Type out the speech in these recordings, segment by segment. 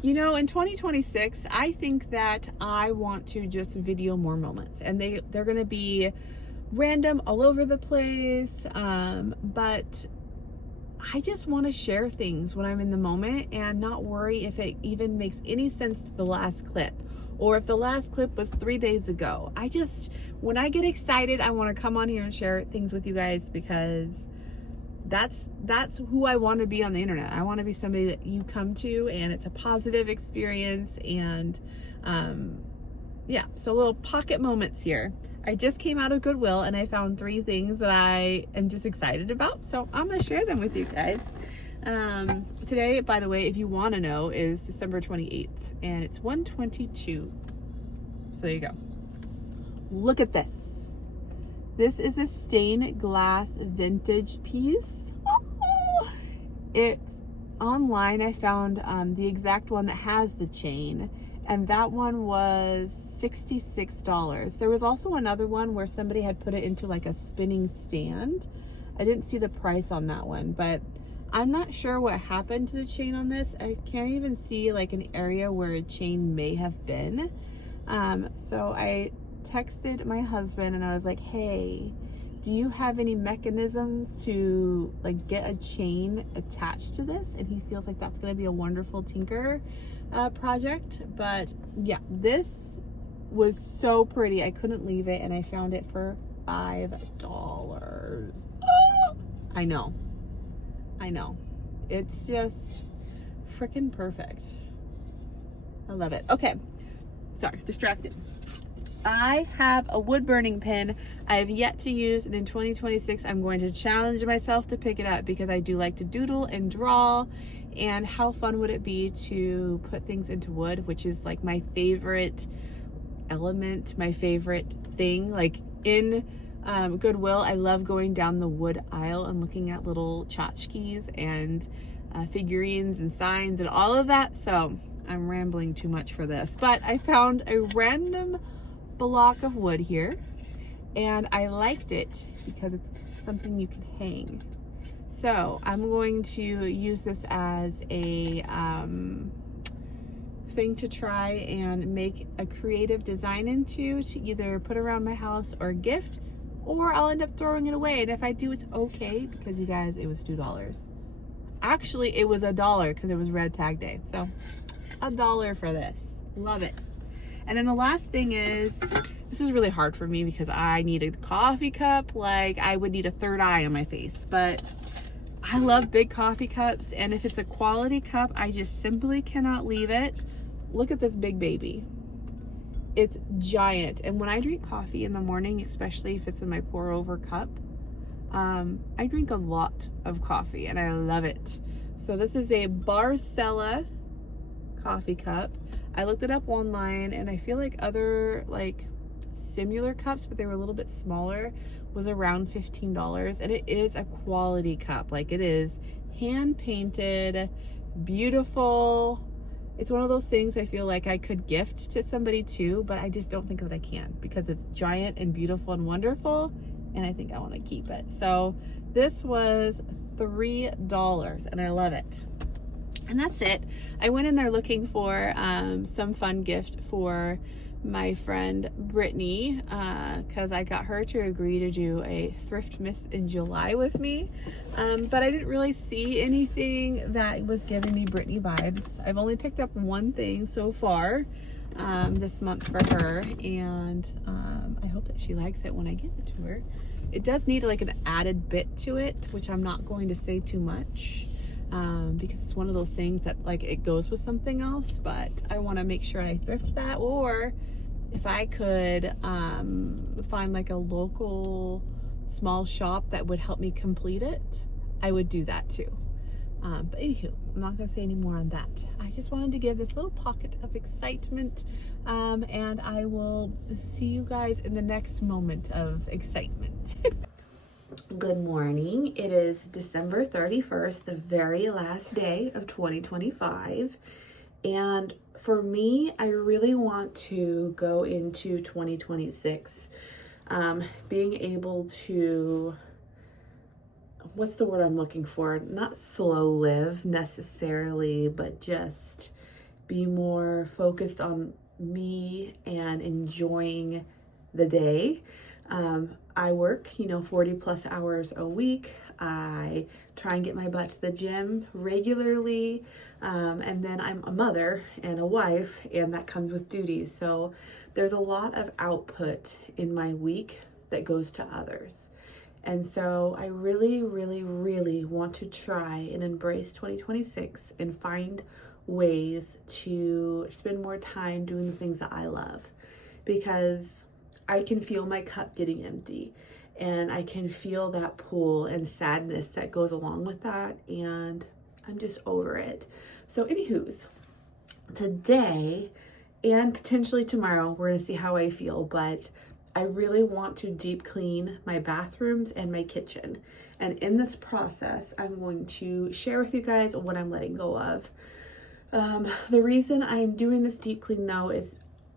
You know, in 2026, I think that I want to just video more moments, and they're going to be random all over the place. But I just want to share things when I'm in the moment and not worry if it even makes any sense to the last clip or if the last clip was 3 days ago. When I get excited, I want to come on here and share things with you guys because that's who I want to be on the internet. I want to be somebody that you come to and it's a positive experience. And yeah, so little pocket moments here. I just came out of Goodwill and I found 3 things that I am just excited about. So I'm going to share them with you guys. Today, by the way, if you want to know, is December 28th and it's 1:22. So there you go. Look at this. This is a stained glass vintage piece. It's online. I found the exact one that has the chain, and that one was $66. There was also another one where somebody had put it into like a spinning stand. I didn't see the price on that one, but I'm not sure what happened to the chain on this. I can't even see like an area where a chain may have been. So I texted my husband and I was like, hey, do you have any mechanisms to like get a chain attached to this? And he feels like that's going to be a wonderful tinker project. But yeah, this was so pretty. I couldn't leave it, and I found it for $5. Oh, I know. It's just freaking perfect. I love it. Okay. Sorry, distracted. I have a wood burning pin I have yet to use, and in 2026 I'm going to challenge myself to pick it up because I do like to doodle and draw. And how fun would it be to put things into wood, which is like my favorite element, my favorite thing. Like in Goodwill, I love going down the wood aisle and looking at little tchotchkes and figurines and signs and all of that. So I'm rambling too much for this, but I found a random block of wood here and I liked it because it's something you can hang. So I'm going to use this as a thing to try and make a creative design into, to either put around my house or gift, or I'll end up throwing it away. And if I do, it's okay because you guys, it was $2. Actually, it was $1 because it was red tag day. So $1 for this. Love it. And then the last thing is, this is really hard for me because I need a coffee cup. Like I would need a third eye on my face, but I love big coffee cups. And if it's a quality cup, I just simply cannot leave it. Look at this big baby. It's giant. And when I drink coffee in the morning, especially if it's in my pour over cup, I drink a lot of coffee and I love it. So this is a Barcella coffee cup. I looked it up online and I feel like other like similar cups, but they were a little bit smaller, was around $15. And it is a quality cup. Like it is hand painted, beautiful. It's one of those things I feel like I could gift to somebody too, but I just don't think that I can because it's giant and beautiful and wonderful, and I think I want to keep it. So this was $3 and I love it. And that's it. I went in there looking for some fun gift for my friend Brittany because I got her to agree to do a thrift miss in July with me, but I didn't really see anything that was giving me Brittany vibes. I've only picked up one thing so far this month for her, and I hope that she likes it when I give it to her. It does need like an added bit to it, which I'm not going to say too much because it's one of those things that like it goes with something else, but I want to make sure I thrift that, or if I could find like a local small shop that would help me complete it, I would do that too. But anywho, I'm not gonna say any more on that. I just wanted to give this little pocket of excitement, and I will see you guys in the next moment of excitement. Good morning. It is December 31st, the very last day of 2025. And for me, I really want to go into 2026 being able to, what's the word I'm looking for? Not slow live necessarily, but just be more focused on me and enjoying the day. I work, 40 plus hours a week. I try and get my butt to the gym regularly. And then I'm a mother and a wife, and that comes with duties. So there's a lot of output in my week that goes to others. And so I really, really, really want to try and embrace 2026 and find ways to spend more time doing the things that I love, because I can feel my cup getting empty, and I can feel that pull and sadness that goes along with that, and I'm just over it. So anywho's, today and potentially tomorrow, we're gonna see how I feel, but I really want to deep clean my bathrooms and my kitchen. And in this process, I'm going to share with you guys what I'm letting go of. The reason I'm doing this deep clean though is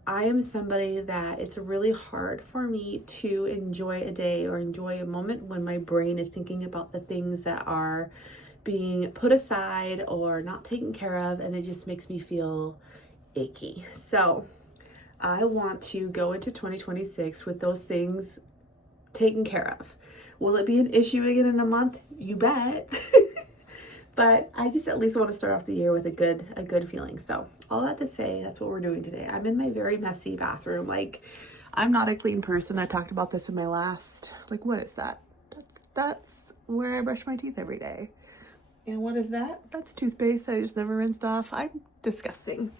I am somebody that it's really hard for me to enjoy a day or enjoy a moment when my brain is thinking about the things that are being put aside or not taken care of, and it just makes me feel icky. So I want to go into 2026 with those things taken care of. Will it be an issue again in a month? You bet. But I just at least want to start off the year with a good feeling. So all that to say, that's what we're doing today. I'm in my very messy bathroom. Like, I'm not a clean person. I talked about this in my last, what is that? That's where I brush my teeth every day. And what is that? That's toothpaste I just never rinsed off. I'm disgusting.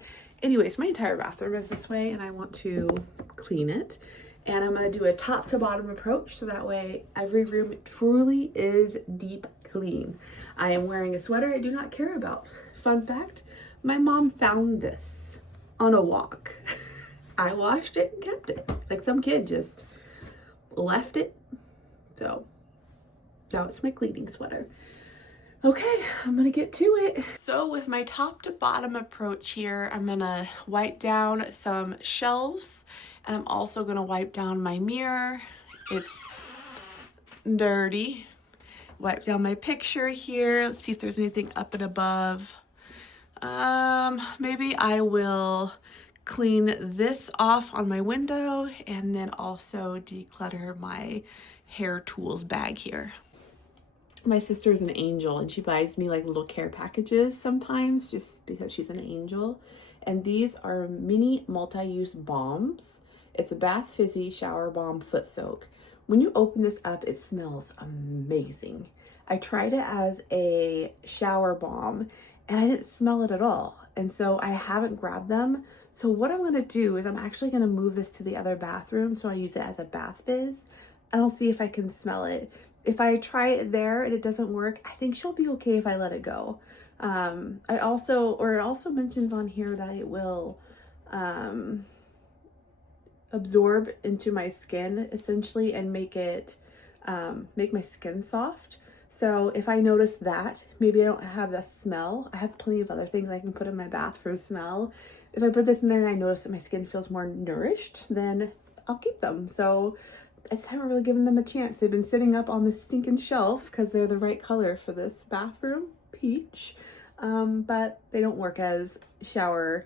Anyways, my entire bathroom is this way, and I want to clean it. And I'm going to do a top to bottom approach, so that way every room truly is deep clean. I am wearing a sweater I do not care about. Fun fact, my mom found this on a walk. I washed it and kept it. Like some kid just left it. So now it's my cleaning sweater. Okay, I'm gonna get to it. So with my top to bottom approach here, I'm gonna wipe down some shelves, and I'm also gonna wipe down my mirror. It's dirty. Wipe down my picture here. Let's see if there's anything up and above. Maybe I will clean this off on my window, and then also declutter my hair tools bag here. My sister is an angel, and she buys me little care packages sometimes just because she's an angel. And these are mini multi-use balms. It's a Bath Fizzy Shower Balm Foot Soak. When you open this up, it smells amazing. I tried it as a shower balm and I didn't smell it at all. And so I haven't grabbed them. So what I'm going to do is I'm actually going to move this to the other bathroom, so I use it as a bath fizz, and I'll see if I can smell it. If I try it there and it doesn't work, I think she'll be okay if I let it go. It also mentions on here that it will absorb into my skin essentially and make my skin soft. So if I notice that, maybe I don't have that smell. I have plenty of other things I can put in my bath for smell. If I put this in there and I notice that my skin feels more nourished, then I'll keep them. So I just haven't really given them a chance. They've been sitting up on this stinking shelf because they're the right color for this bathroom, peach. But they don't work as shower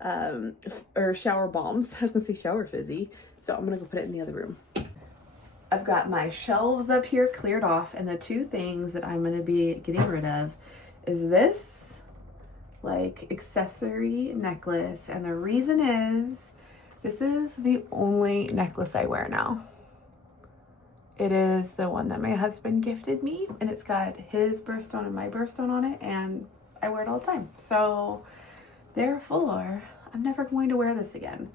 balms. I was gonna say shower fizzy. So I'm gonna go put it in the other room. I've got my shelves up here cleared off, and the two things that I'm gonna be getting rid of is this accessory necklace. And the reason is this is the only necklace I wear now. It is the one that my husband gifted me, and it's got his birthstone and my birthstone on it, and I wear it all the time. So therefore, I'm never going to wear this again.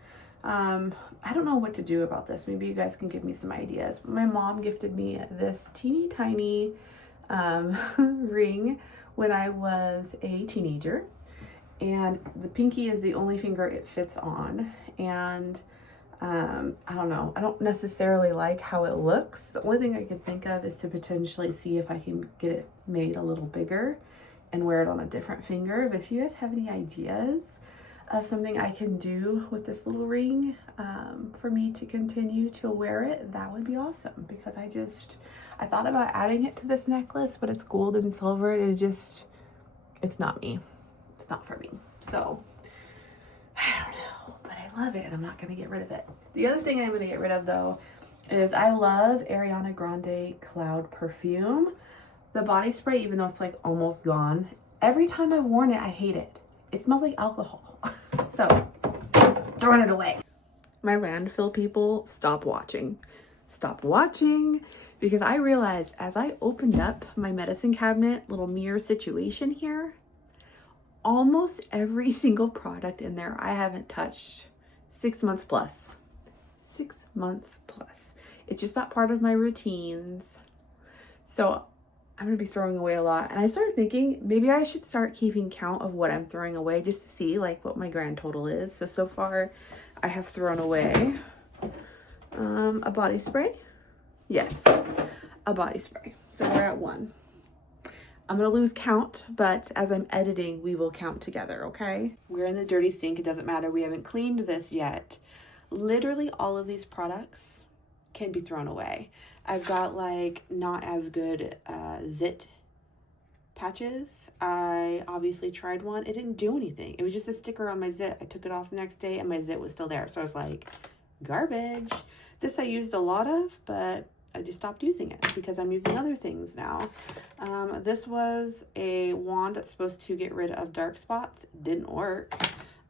I don't know what to do about this. Maybe you guys can give me some ideas. My mom gifted me this teeny tiny ring when I was a teenager, and the pinky is the only finger it fits on. And I don't know. I don't necessarily like how it looks. The only thing I can think of is to potentially see if I can get it made a little bigger and wear it on a different finger. But if you guys have any ideas of something I can do with this little ring for me to continue to wear it, that would be awesome. Because I thought about adding it to this necklace, but it's gold and silver. It's not me. It's not for me. So I love it and I'm not gonna get rid of it. The other thing I'm gonna get rid of though is I love Ariana Grande Cloud Perfume. The body spray, even though it's like almost gone, every time I've worn it, I hate it. It smells like alcohol. So, throwing it away. My landfill people, stop watching. Stop watching, because I realized as I opened up my medicine cabinet, little mirror situation here, almost every single product in there I haven't touched 6 months plus. 6 months plus. It's just not part of my routines. So I'm gonna be throwing away a lot. And I started thinking maybe I should start keeping count of what I'm throwing away just to see like what my grand total is. So far I have thrown away a body spray. Yes, a body spray. So we're at 1. I'm gonna lose count, but as I'm editing, we will count together, okay? We're in the dirty sink, it doesn't matter. We haven't cleaned this yet. Literally all of these products can be thrown away. I've got like not as good zit patches. I obviously tried one. It didn't do anything. It was just a sticker on my zit. I took it off the next day and my zit was still there. So I was like, garbage. This I used a lot of, but I just stopped using it because I'm using other things now. This was a wand that's supposed to get rid of dark spots. It didn't work.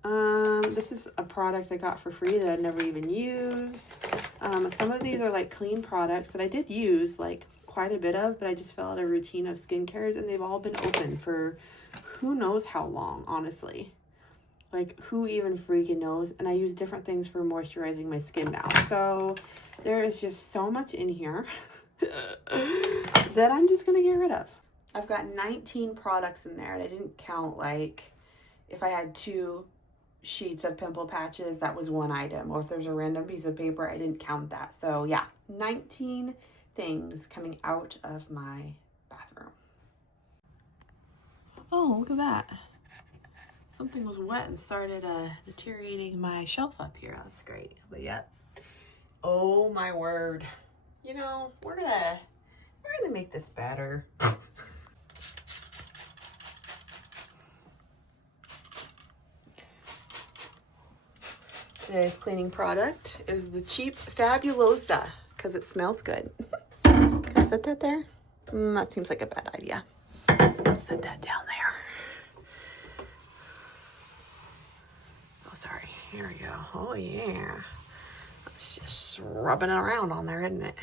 This is a product I got for free that I've never even used. Some of these are like clean products that I did use like quite a bit of, but I just fell out of a routine of skincares and they've all been open for who knows how long, honestly. Like who even freaking knows? And I use different things for moisturizing my skin now. So there is just so much in here that I'm just gonna get rid of. I've got 19 products in there and I didn't count like if I had 2 sheets of pimple patches, that was 1 item. Or if there's a random piece of paper, I didn't count that. So yeah, 19 things coming out of my bathroom. Oh, look at that. Something was wet and started deteriorating my shelf up here. That's great. But yeah. Oh my word. You know, we're gonna make this better. Today's cleaning product is the cheap Fabulosa because it smells good. Can I set that there? That seems like a bad idea. Set that down there. Oh, sorry. Here we go. Oh, yeah. It's just rubbing it around on there, isn't it?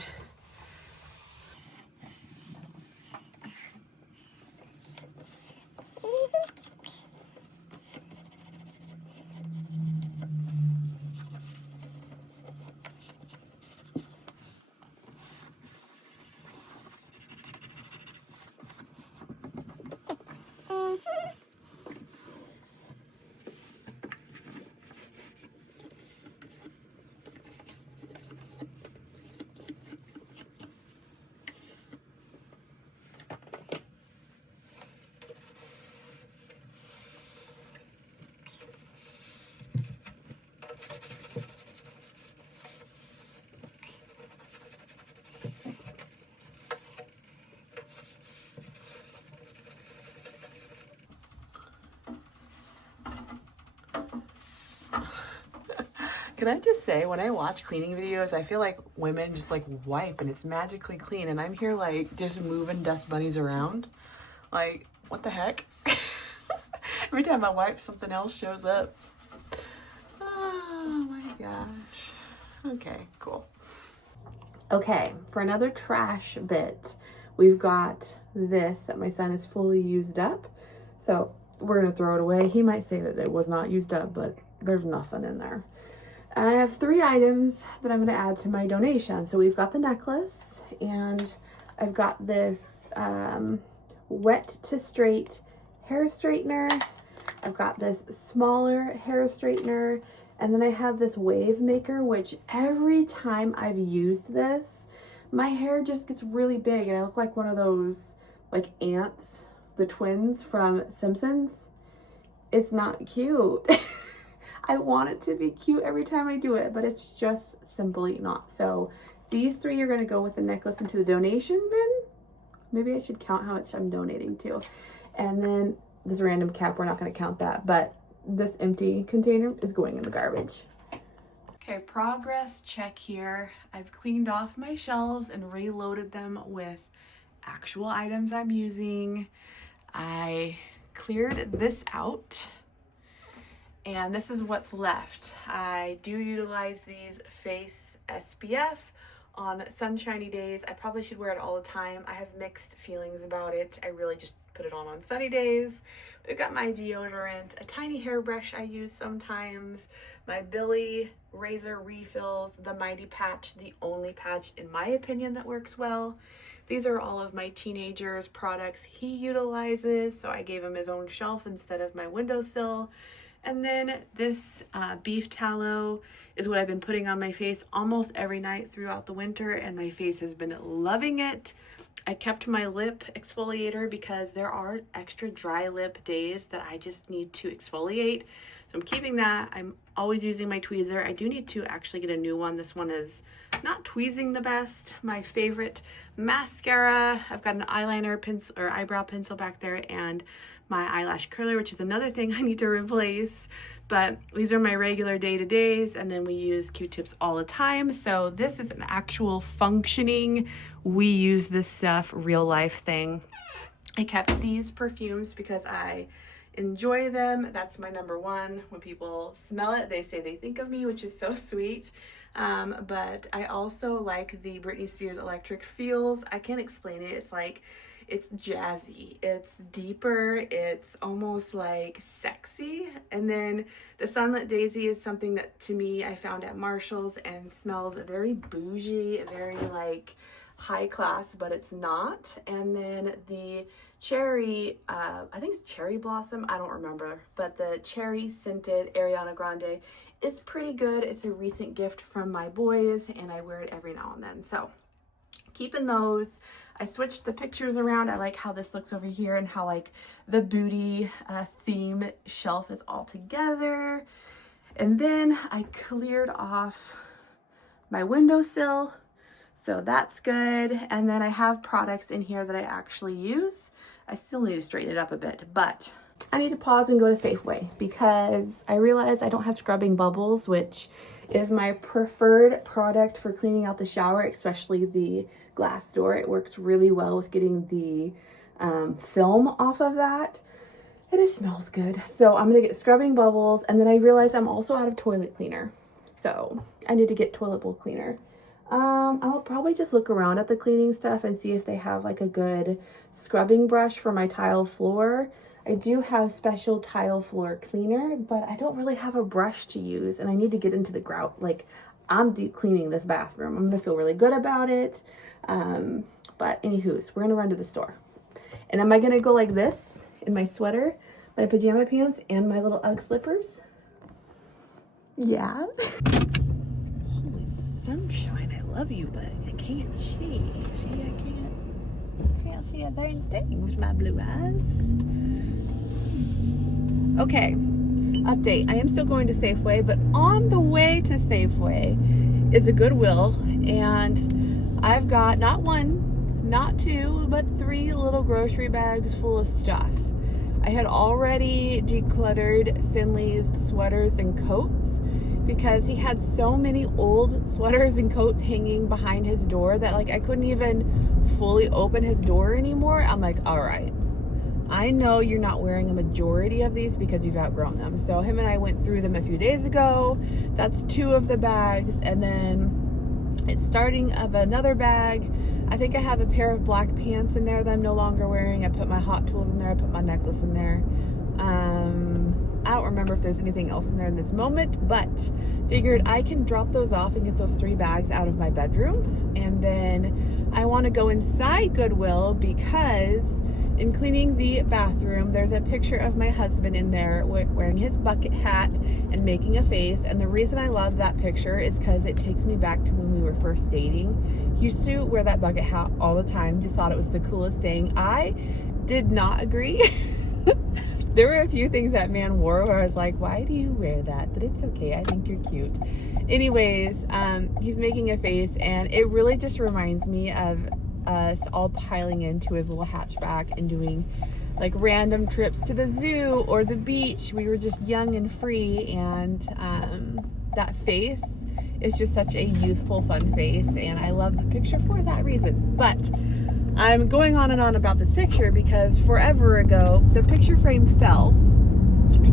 Can I just say, when I watch cleaning videos, I feel like women just like wipe and it's magically clean. And I'm here like just moving dust bunnies around. Like, what the heck? Every time I wipe, something else shows up. Oh my gosh. Okay, cool. Okay, for another trash bit, we've got this that my son is fully used up. So we're gonna throw it away. He might say that it was not used up, but there's nothing in there. I have 3 items that I'm going to add to my donation. So we've got the necklace, and I've got this wet to straight hair straightener. I've got this smaller hair straightener, and then I have this wave maker, which every time I've used this, my hair just gets really big and I look like one of those like ants, the twins from Simpsons. It's not cute. I want it to be cute every time I do it, but it's just simply not. So these 3 are going to go with the necklace into the donation bin. Maybe I should count how much I'm donating to. And then this random cap, we're not going to count that, but this empty container is going in the garbage. Okay, progress check here. I've cleaned off my shelves and reloaded them with actual items I'm using. I cleared this out, and this is what's left. I do utilize these Face SPF on sunshiny days. I probably should wear it all the time. I have mixed feelings about it. I really just put it on sunny days. I've got my deodorant, a tiny hairbrush I use sometimes, my Billy razor refills, the Mighty Patch, the only patch in my opinion that works well. These are all of my teenager's products he utilizes, so I gave him his own shelf instead of my windowsill. And then this beef tallow is what I've been putting on my face almost every night throughout the winter, and my face has been loving it. I kept my lip exfoliator because there are extra dry lip days that I just need to exfoliate. So I'm keeping that. I'm always using my tweezer. I do need to actually get a new one. This one is not tweezing the best. My favorite mascara. I've got an eyeliner pencil or eyebrow pencil back there, and my eyelash curler, which is another thing I need to replace. But these are my regular day-to-days, and then we use Q-tips all the time. So this is an actual functioning, we use this stuff, real life thing. I kept these perfumes because I enjoy them. That's my number one. When people smell it, they say they think of me, which is so sweet. But I also like the Britney Spears Electric Feels. I can't explain it. It's like, it's jazzy, it's deeper, it's almost like sexy. And then the Sunlit Daisy is something that to me I found at Marshall's and smells very bougie, very like high class, but it's not. And then the cherry, I think it's Cherry Blossom, I don't remember, but the cherry scented Ariana Grande is pretty good. It's a recent gift from my boys and I wear it every now and then. So keeping those. I switched the pictures around. I like how this looks over here and how like the booty theme shelf is all together. And then I cleared off my windowsill, so that's good. And then I have products in here that I actually use. I still need to straighten it up a bit, but I need to pause and go to Safeway because I realized I don't have scrubbing bubbles, which is my preferred product for cleaning out the shower, especially the glass door. It works really well with getting the film off of that, and it smells good. So I'm gonna get scrubbing bubbles, and then I realized I'm also out of toilet cleaner, so I need to get toilet bowl cleaner. I'll probably just look around at the cleaning stuff and see if they have like a good scrubbing brush for my tile floor. I do have special tile floor cleaner, but I don't really have a brush to use, and I need to get into the grout. Like, I'm deep cleaning this bathroom. I'm gonna feel really good about it. But anywho's, we're gonna run to the store. And am I gonna go like this in my sweater, my pajama pants, and my little Ugg slippers? Yeah. Holy sunshine, I love you, but I can't see. See, I can't see a dang thing with my blue eyes. Okay, update. I am still going to Safeway, but on the way to Safeway is a Goodwill, and I've got not one, not two, but 3 little grocery bags full of stuff. I had already decluttered Finley's sweaters and coats because he had so many old sweaters and coats hanging behind his door that like I couldn't even fully open his door anymore. I'm like, all right, I know you're not wearing a majority of these because you've outgrown them. So him and I went through them a few days ago. That's 2 of the bags. And then it's starting of another bag. I think I have a pair of black pants in there that I'm no longer wearing. I put my Hot Tools in there. I put my necklace in there. I don't remember if there's anything else in there in this moment, but figured I can drop those off and get those 3 bags out of my bedroom. And then I want to go inside Goodwill because in cleaning the bathroom, there's a picture of my husband in there wearing his bucket hat and making a face. And the reason I love that picture is because it takes me back to when we were first dating. He used to wear that bucket hat all the time, just thought it was the coolest thing. I did not agree. There were a few things that man wore where I was like, why do you wear that? But it's okay, I think you're cute. Anyways, he's making a face, and it really just reminds me of us all piling into his little hatchback and doing like random trips to the zoo or the beach. We were just young and free, and that face is just such a youthful, fun face, and I love the picture for that reason. But I'm going on and on about this picture because forever ago the picture frame fell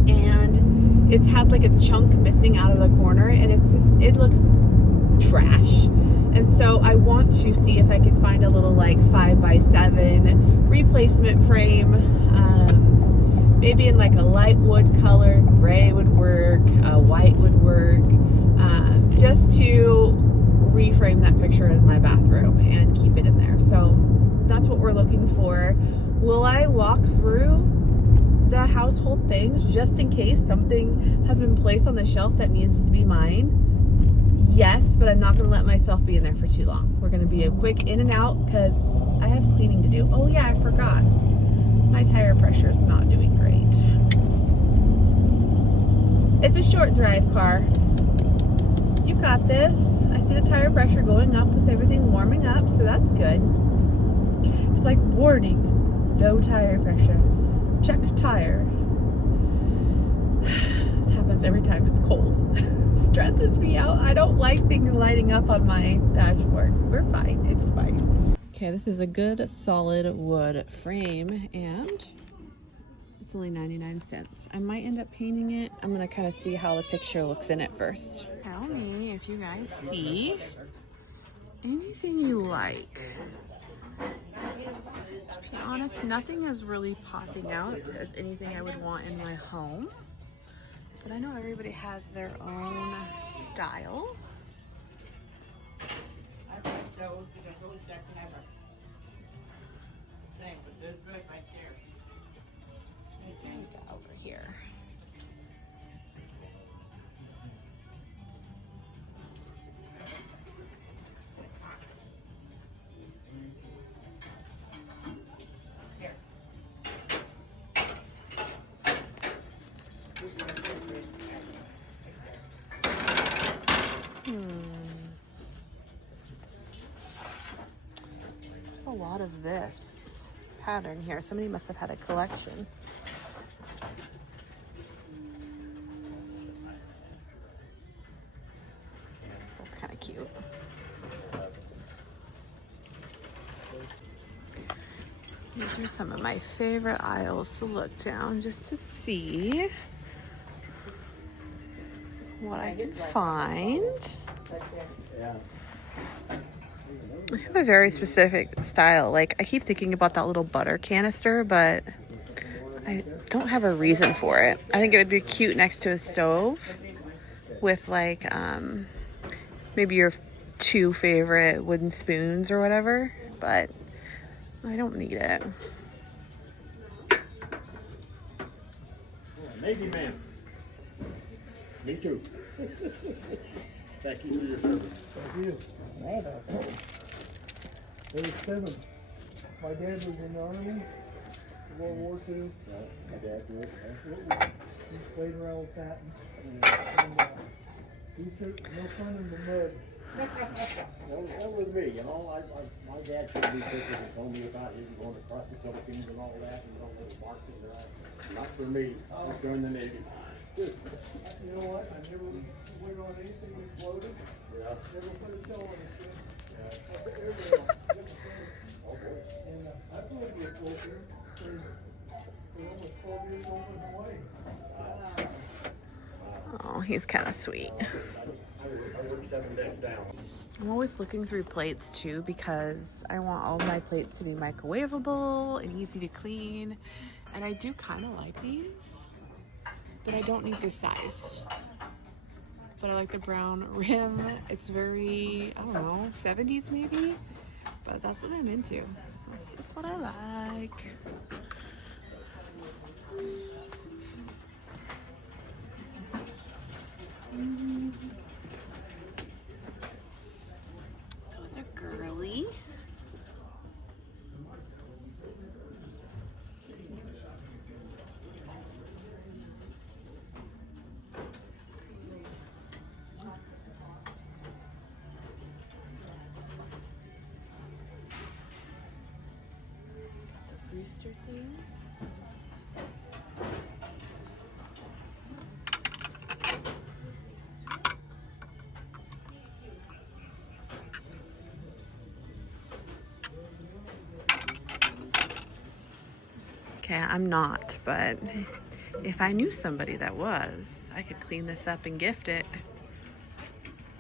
and it's had like a chunk missing out of the corner, and it looks trash. And so I want to see if I could find a little like 5x7 replacement frame, maybe in like a light wood color. Gray would work, white would work, just to reframe that picture in my bathroom and keep it in there. So that's what we're looking for. Will I walk through the household things just in case something has been placed on the shelf that needs to be mine? Yes, but I'm not going to let myself be in there for too long. We're going to be a quick in and out because I have cleaning to do. Oh yeah, I forgot. My tire pressure is not doing great. It's a short drive car. You got this. I see the tire pressure going up with everything warming up, so that's good. It's like warning, low tire pressure. Check tire. This happens every time it's cold. Stresses me out. I don't like things lighting up on my dashboard. We're fine. It's fine. Okay, this is a good solid wood frame, and it's only 99 cents. I might end up painting it. I'm gonna kind of see how the picture looks in it first. Tell me if you guys see anything you like. To be honest, nothing is really popping out as anything I would want in my home. But I know everybody has their own style. Over here. There's a lot of this pattern here. Somebody must have had a collection. That's kind of cute. These are some of my favorite aisles to look down just to see what I can find. I have a very specific style. Like, I keep thinking about that little butter canister, but I don't have a reason for it. I think it would be cute next to a stove with like maybe your 2 favorite wooden spoons or whatever, but I don't need it. Maybe, ma'am. Me too. Thank you for your service. Thank you. There was 7. My dad was in the Army, World War II. My dad did. He played around with that. And he said, no fun in the mud. That was me, you know. My dad took me pictures and told me about him going across the Philippines and all that, and all those marches and that. Not for me. I was during the Navy. You know what? I never went on anything that floated. Yeah. Never put a shell on a ship. And I flew with a floater for almost 12 years over in Hawaii. Oh, he's kind of sweet. I worked 7 days down. I'm always looking through plates too because I want all my plates to be microwavable and easy to clean. And I do kind of like these, but I don't need this size. But I like the brown rim. It's very, I don't know, 70s maybe? But that's what I'm into. That's what I like. Those are girly. rooster thing. Okay, I'm not, but if I knew somebody that was, I could clean this up and gift it.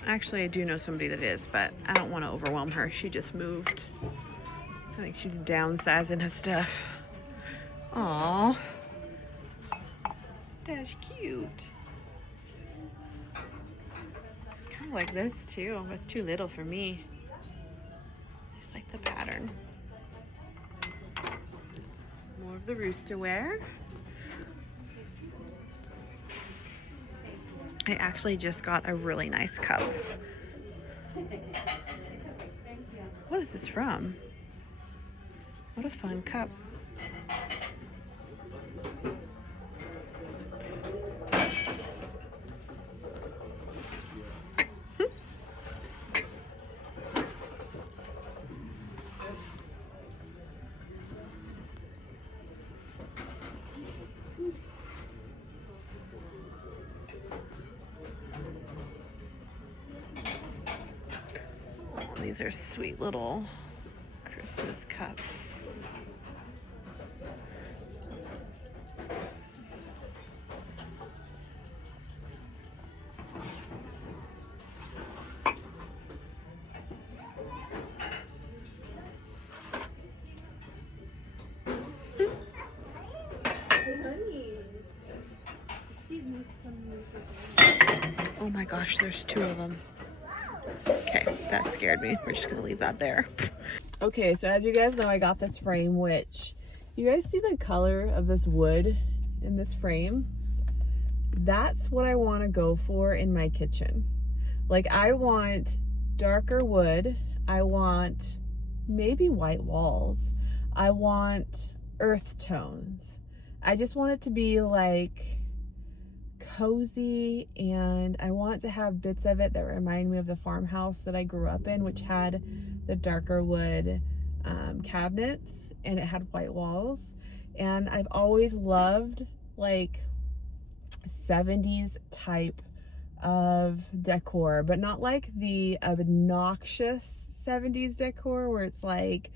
Actually, I do know somebody that is, but I don't want to overwhelm her. She just moved. I think she's downsizing her stuff. Aww. That's cute. Kind of like this too, but it's too little for me. Just like the pattern. More of the rooster wear. I actually just got a really nice cup. What is this from? What a fun cup. These are sweet little Christmas cups. Oh my gosh, there's 2 of them. Okay, that scared me. We're just gonna leave that there. Okay, so as you guys know, I got this frame, which you guys see the color of this wood in this frame? That's what I want to go for in my kitchen. Like, I want darker wood. I want maybe white walls. I want earth tones. I just want it to be like cozy, and I want to have bits of it that remind me of the farmhouse that I grew up in, which had the darker wood cabinets, and it had white walls. And I've always loved like 70s type of decor, but not like the obnoxious 70s decor where it's like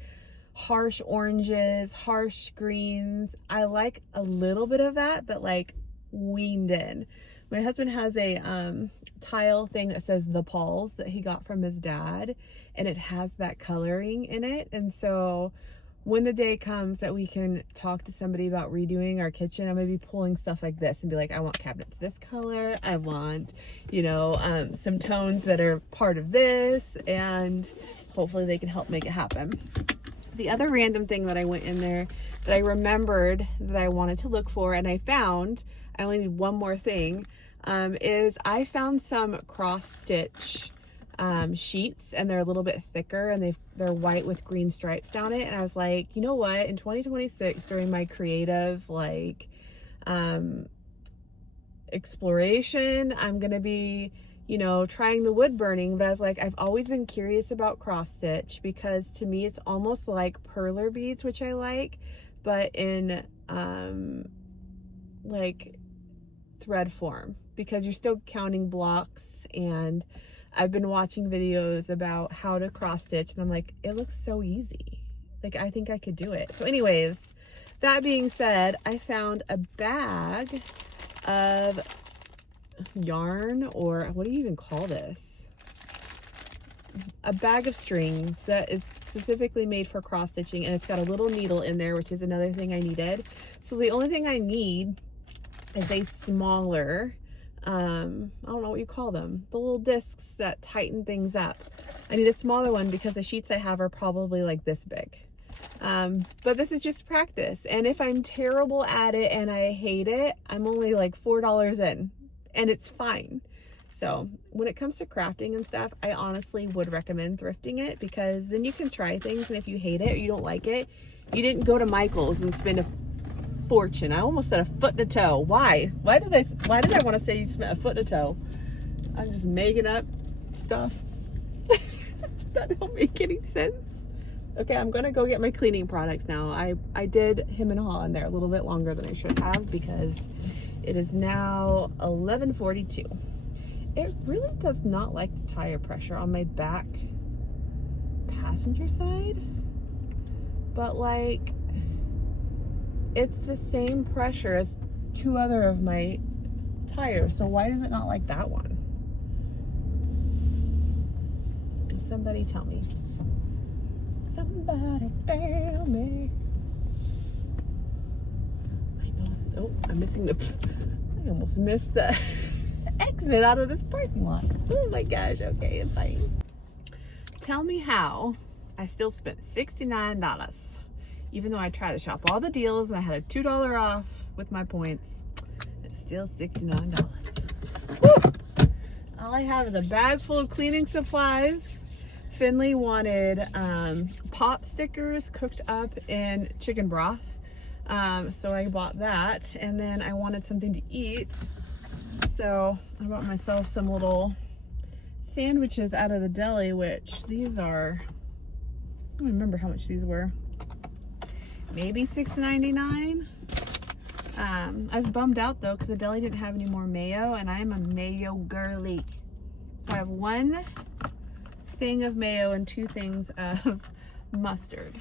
harsh oranges, harsh greens. I like a little bit of that, but like weaned in. My husband has a tile thing that says the Pauls that he got from his dad, and it has that coloring in it. And so when the day comes that we can talk to somebody about redoing our kitchen, I'm gonna be pulling stuff like this and be like, I want cabinets this color, I want, you know, some tones that are part of this, and hopefully they can help make it happen. The other random thing that I went in there that I remembered that I wanted to look for, and I found, I only need one more thing, is I found some cross stitch sheets, and they're a little bit thicker, and they're white with green stripes down it. And I was like, you know what, in 2026, during my creative like exploration, I'm gonna be, you know, trying the wood burning. But I was like, I've always been curious about cross stitch, because to me it's almost like perler beads, which I like, but in like thread form, because you're still counting blocks. And I've been watching videos about how to cross stitch, and I'm like, it looks so easy. Like, I think I could do it. So anyways, that being said, I found a bag of yarn, or what do you even call this? A bag of strings that is specifically made for cross stitching, and it's got a little needle in there, which is another thing I needed. So the only thing I need is a smaller, I don't know what you call them, the little discs that tighten things up. I need a smaller one because the sheets I have are probably like this big. But this is just practice, and if I'm terrible at it and I hate it, I'm only like $4 in, and it's fine. So when it comes to crafting and stuff, I honestly would recommend thrifting it, because then you can try things, and if you hate it or you don't like it, you didn't go to Michael's and spend a fortune. I almost said a foot and a toe. Why did I want to say you spent a foot and a toe? I'm just making up stuff that don't make any sense. Okay, I'm gonna go get my cleaning products now. I did him and haw in there a little bit longer than I should have because it is now 11:42. It really does not like the tire pressure on my back passenger side, but like it's the same pressure as two other of my tires, so why does it not like that one? Somebody tell me. Somebody tell me. My nose is, oh, I'm missing I almost missed the exit out of this parking lot. Oh my gosh, okay, it's fine. Tell me how I still spent $69. Even though I tried to shop all the deals and I had a $2 off with my points, it's still $69. Woo! All I have is a bag full of cleaning supplies. Finley wanted pot stickers cooked up in chicken broth. So I bought that, and then I wanted something to eat. So I bought myself some little sandwiches out of the deli, which these are, I don't remember how much these were. Maybe $6.99. I was bummed out though because the deli didn't have any more mayo, and I am a mayo girly. So I have one thing of mayo and 2 things of mustard.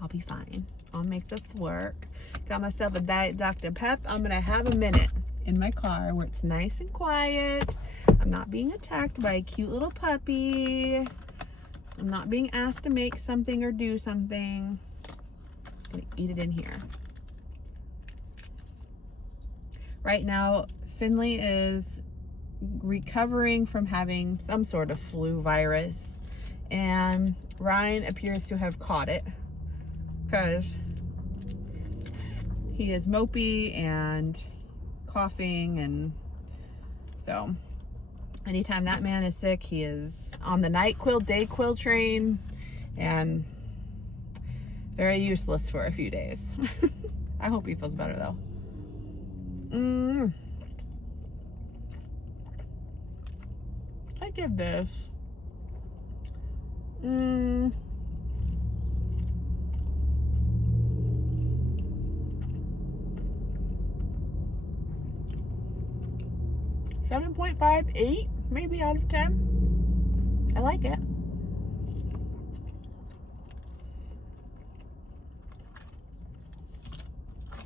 I'll be fine. I'll make this work. Got myself a Diet Dr. Pep. I'm gonna have a minute in my car where it's nice and quiet. I'm not being attacked by a cute little puppy. I'm not being asked to make something or do something. I'm just gonna eat it in here. Right now, Finley is recovering from having some sort of flu virus, and Ryan appears to have caught it because he is mopey and coughing, and so anytime that man is sick, he is on the NyQuil Dayquil train and very useless for a few days. I hope he feels better though. I give this 7.58 maybe out of 10. I like it.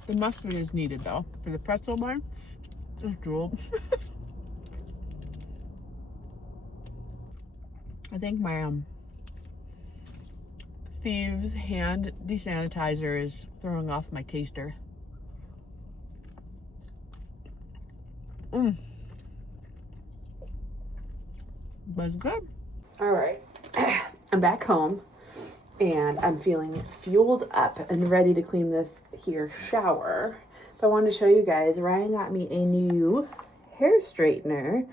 The mustard is needed though. For the pretzel bun, it's drooled. I think my Thieves hand desanitizer is throwing off my taster. But it's good. All right, I'm back home and I'm feeling fueled up and ready to clean this here shower. So I wanted to show you guys, Ryan got me a new hair straightener.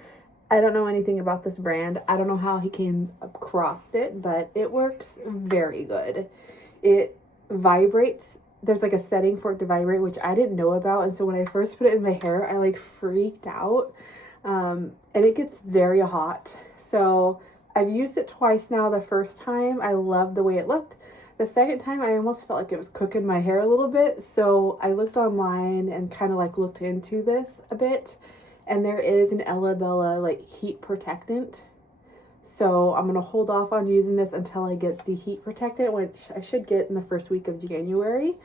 I don't know anything about this brand. I don't know how he came across it, but it works very good. It vibrates. There's like a setting for it to vibrate, which I didn't know about. And so when I first put it in my hair, I like freaked out. And it gets very hot. So I've used it twice now. The first time, I loved the way it looked. The second time, I almost felt like it was cooking my hair a little bit. So I looked online and kind of like looked into this a bit. And there is an Ella Bella like heat protectant. So I'm going to hold off on using this until I get the heat protectant, which I should get in the first week of January.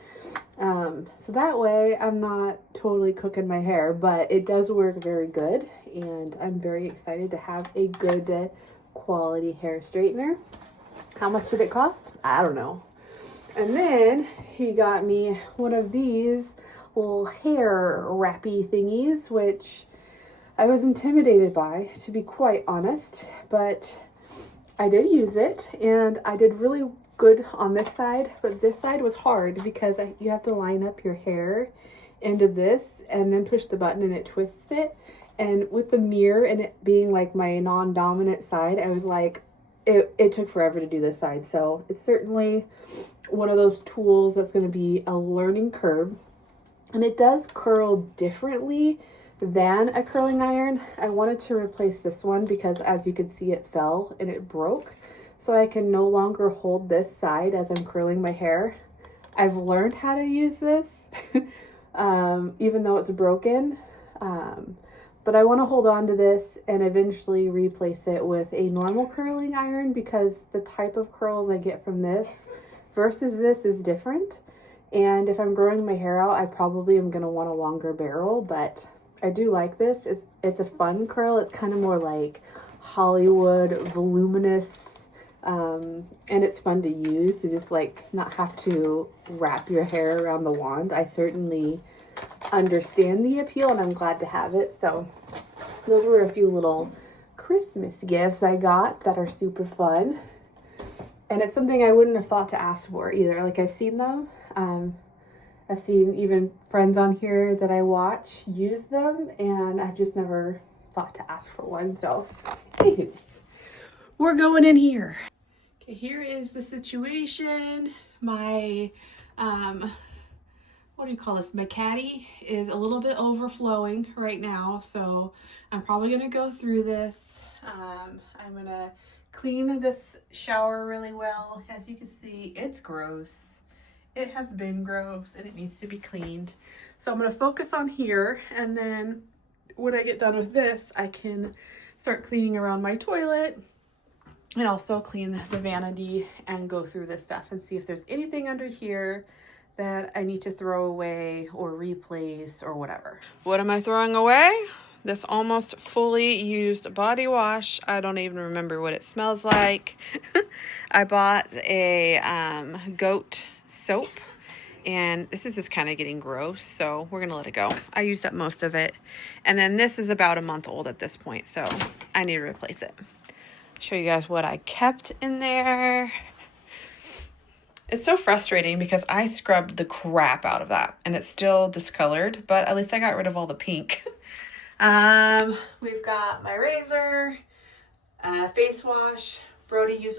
So that way I'm not totally cooking my hair, but it does work very good. And I'm very excited to have a good quality hair straightener. How much did it cost? I don't know. And then he got me one of these little hair wrappy thingies, which I was intimidated by, to be quite honest, but I did use it and I did really good on this side, but this side was hard because you have to line up your hair into this and then push the button and it twists it. And with the mirror and it being like my non-dominant side, I was like, it took forever to do this side. So it's certainly one of those tools that's going to be a learning curve. And it does curl differently than a curling iron. I wanted to replace this one because as you can see, it fell and it broke. so I can no longer hold this side as I'm curling my hair. I've learned how to use this, even though it's broken. But I want to hold on to this and eventually replace it with a normal curling iron, because the type of curls I get from this versus this is different. And if I'm growing my hair out, I probably am going to want a longer barrel, but I do like this. It's a fun curl. It's kind of more like Hollywood, voluminous, and it's fun to use to just like not have to wrap your hair around the wand. I certainly understand the appeal and I'm glad to have it. So those were a few little Christmas gifts I got that are super fun. And it's something I wouldn't have thought to ask for either. Like, I've seen them. I've seen even friends on here that I watch use them, and I've just never thought to ask for one. So, anyways, we're going in here. Okay, here is the situation. My, what do you call this? My caddy is a little bit overflowing right now. So I'm probably going to go through this. I'm going to clean this shower really well. As you can see, it's gross. It has been gross and it needs to be cleaned. So I'm going to focus on here, and then when I get done with this, I can start cleaning around my toilet and also clean the vanity and go through this stuff and see if there's anything under here that I need to throw away or replace or whatever. What am I throwing away? This almost fully used body wash. I don't even remember what it smells like. I bought a goat soap, and this is just kind of getting gross, so we're gonna let it go. I used up most of it, and then this is about a month old at this point, so I need to replace it. Show you guys what I kept in there. It's so frustrating because I scrubbed the crap out of that and it's still discolored, but at least I got rid of all the pink. We've got my razor, face wash. Brody uses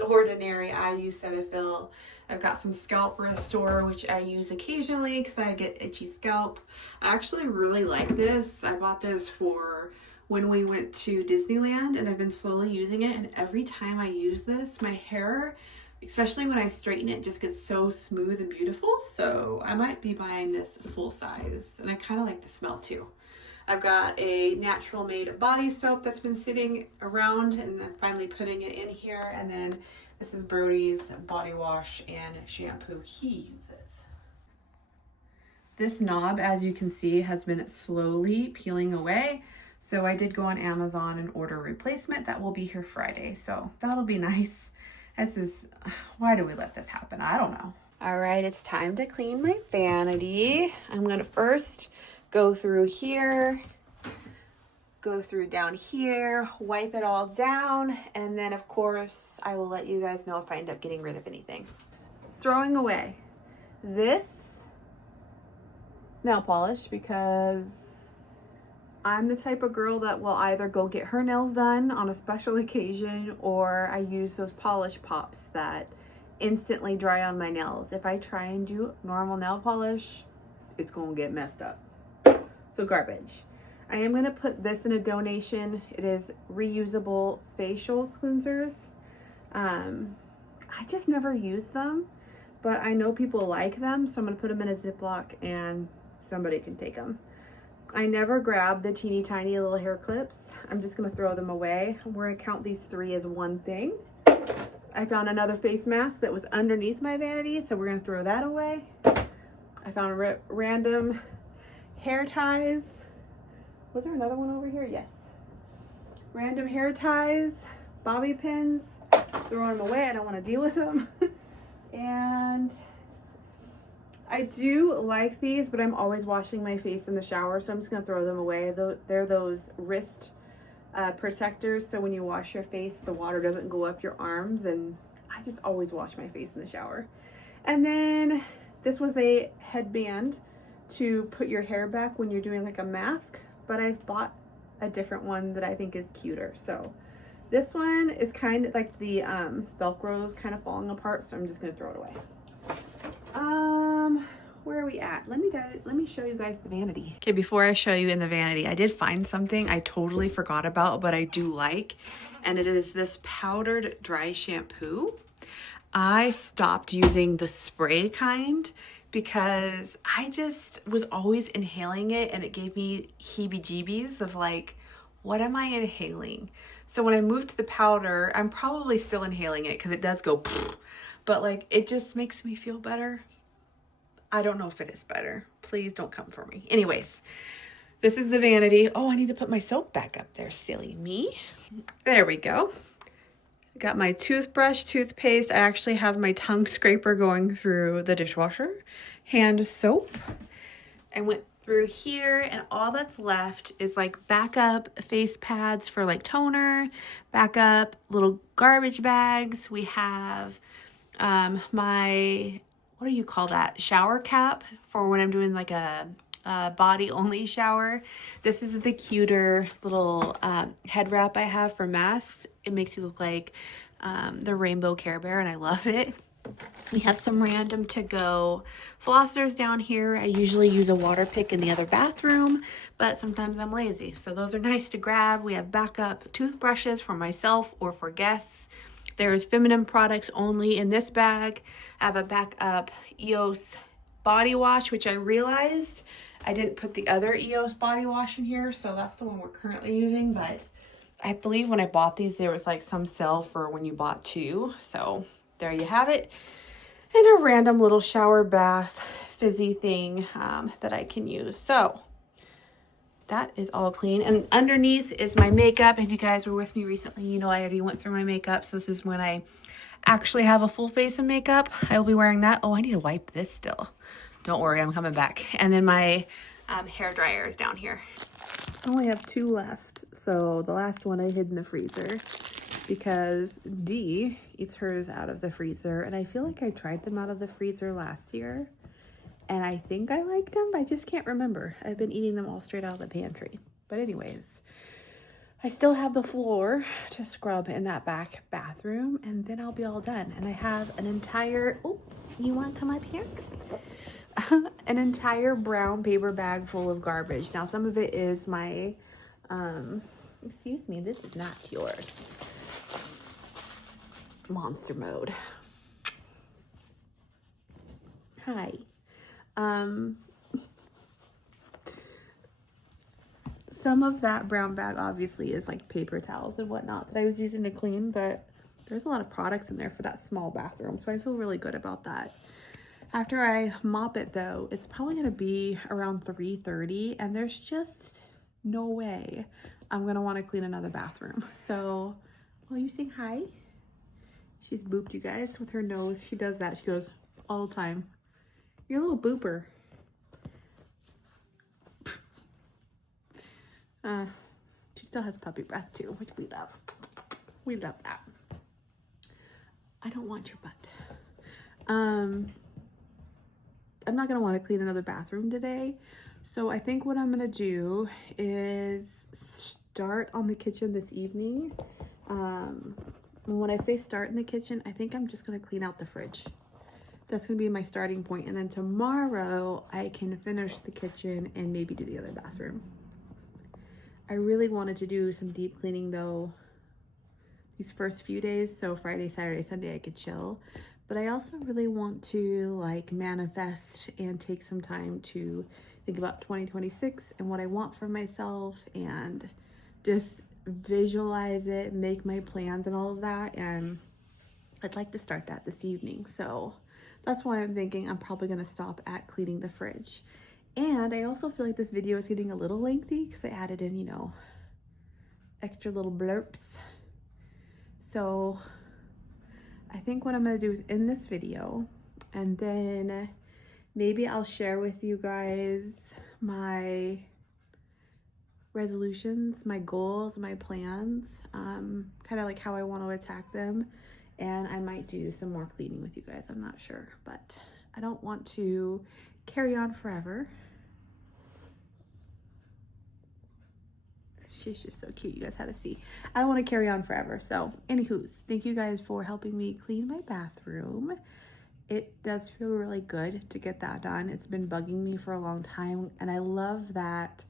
Ordinary. I use Cetaphil. I've got some scalp restore, which I use occasionally because I get itchy scalp. I actually really like this. I bought this for when we went to Disneyland, and I've been slowly using it. And every time I use this, my hair, especially when I straighten it, just gets so smooth and beautiful. So I might be buying this full size, and I kind of like the smell too. I've got a natural made body soap that's been sitting around, and I'm finally putting it in here. And then this is Brody's body wash and shampoo he uses. This knob, as you can see, has been slowly peeling away. So I did go on Amazon and order a replacement that will be here Friday. So that'll be nice. Why do we let this happen? I don't know. All right, it's time to clean my vanity. I'm gonna first go through here, go through down here, wipe it all down, and then of course I will let you guys know if I end up getting rid of anything. Throwing away this nail polish because I'm the type of girl that will either go get her nails done on a special occasion, or I use those polish pops that instantly dry on my nails. If I try and do normal nail polish, it's gonna get messed up. So garbage. I am gonna put this in a donation. It is reusable facial cleansers. I just never use them, but I know people like them, so I'm gonna put them in a Ziploc and somebody can take them. I never grab the teeny tiny little hair clips. I'm just gonna throw them away. We're gonna count these 3 as one thing. I found another face mask that was underneath my vanity, so we're gonna throw that away. I found random hair ties. Was there another one over here? Yes. Random hair ties, bobby pins, throwing them away. I don't want to deal with them. And I do like these, but I'm always washing my face in the shower, so I'm just going to throw them away. They're those wrist protectors, so when you wash your face, the water doesn't go up your arms, and I just always wash my face in the shower. And then this was a headband to put your hair back when you're doing like a mask, but I've bought a different one that I think is cuter. So this one is kind of like the Velcro is kind of falling apart, so I'm just going to throw it away. where are we at? Let me show you guys the vanity. Okay, before I show you in the vanity, I did find something I totally forgot about, but I do like, and it is this powdered dry shampoo. I stopped using the spray kind because I just was always inhaling it, and it gave me heebie-jeebies of like, what am I inhaling? So when I moved to the powder, I'm probably still inhaling it because it does go, but like, it just makes me feel better. I don't know if it is better. Please don't come for me. Anyways, this is the vanity. Oh, I need to put my soap back up there, silly me. There we go. Got my toothbrush, toothpaste. I actually have my tongue scraper going through the dishwasher. Hand soap. I went through here, and all that's left is like backup face pads for like toner, backup little garbage bags. We have my, what do you call that? Shower cap for when I'm doing like a body only shower. This is the cuter little head wrap I have for masks. It makes you look like the rainbow Care Bear, and I love it. We have some random to-go flossers down here. I usually use a water pick in the other bathroom, but sometimes I'm lazy, so those are nice to grab. We have backup toothbrushes for myself or for guests. There's feminine products only in this bag. I have a backup EOS body wash, which I realized I didn't put the other EOS body wash in here, so that's the one we're currently using. But I believe when I bought these, there was like some sale for when you bought two. So there you have it. And a random little shower bath fizzy thing that I can use. So that is all clean. And underneath is my makeup. If you guys were with me recently, you know I already went through my makeup. So this is when I actually have a full face of makeup. I will be wearing that. Oh, I need to wipe this still. Don't worry, I'm coming back. And then my hair dryer is down here. I only have two left. So the last one I hid in the freezer because Dee eats hers out of the freezer. And I feel like I tried them out of the freezer last year. And I think I liked them, but I just can't remember. I've been eating them all straight out of the pantry. But anyways, I still have the floor to scrub in that back bathroom, and then I'll be all done. And I have an entire, oh, you want to come up here? An entire brown paper bag full of garbage. Now, some of it is my, excuse me, this is not yours. Monster mode. Hi. Some of that brown bag obviously is like paper towels and whatnot that I was using to clean, but there's a lot of products in there for that small bathroom, so I feel really good about that. After I mop it though, it's probably gonna be around 3:30, and there's just no way I'm gonna want to clean another bathroom. So, are you saying hi? She's booped you guys with her nose. She does that. She goes all the time. You're a little booper. She still has puppy breath too, which we love. We love that. I don't want your butt. I'm not gonna want to clean another bathroom today. So I think what I'm gonna do is start on the kitchen this evening. When I say start in the kitchen, I think I'm just gonna clean out the fridge. That's gonna be my starting point. And then tomorrow I can finish the kitchen and maybe do the other bathroom. I really wanted to do some deep cleaning though these first few days. So Friday, Saturday, Sunday, I could chill. But I also really want to like manifest and take some time to think about 2026 and what I want for myself and just visualize it, make my plans and all of that. And I'd like to start that this evening. So that's why I'm thinking I'm probably gonna stop at cleaning the fridge. And I also feel like this video is getting a little lengthy because I added in, you know, extra little blurps. So I think what I'm gonna do is end this video, and then maybe I'll share with you guys my resolutions, my goals, my plans, kind of like how I want to attack them. And I might do some more cleaning with you guys, I'm not sure, but I don't want to carry on forever. She's just so cute, you guys had to see. I don't want to carry on forever. So anywho's, thank you guys for helping me clean my bathroom. it does feel really good to get that done. It's been bugging me for a long time, and I love that,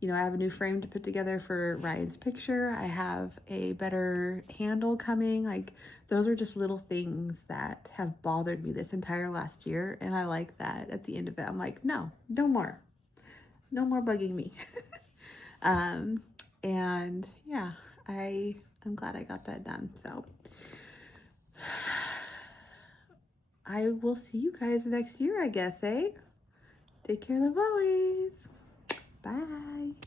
you know, I have a new frame to put together for Ryan's picture. I have a better handle coming. Like, those are just little things that have bothered me this entire last year, and I like that at the end of it. I'm like, no more bugging me. And yeah, I'm glad I got that done. So I will see you guys next year, I guess, eh? Take care, love always. Bye.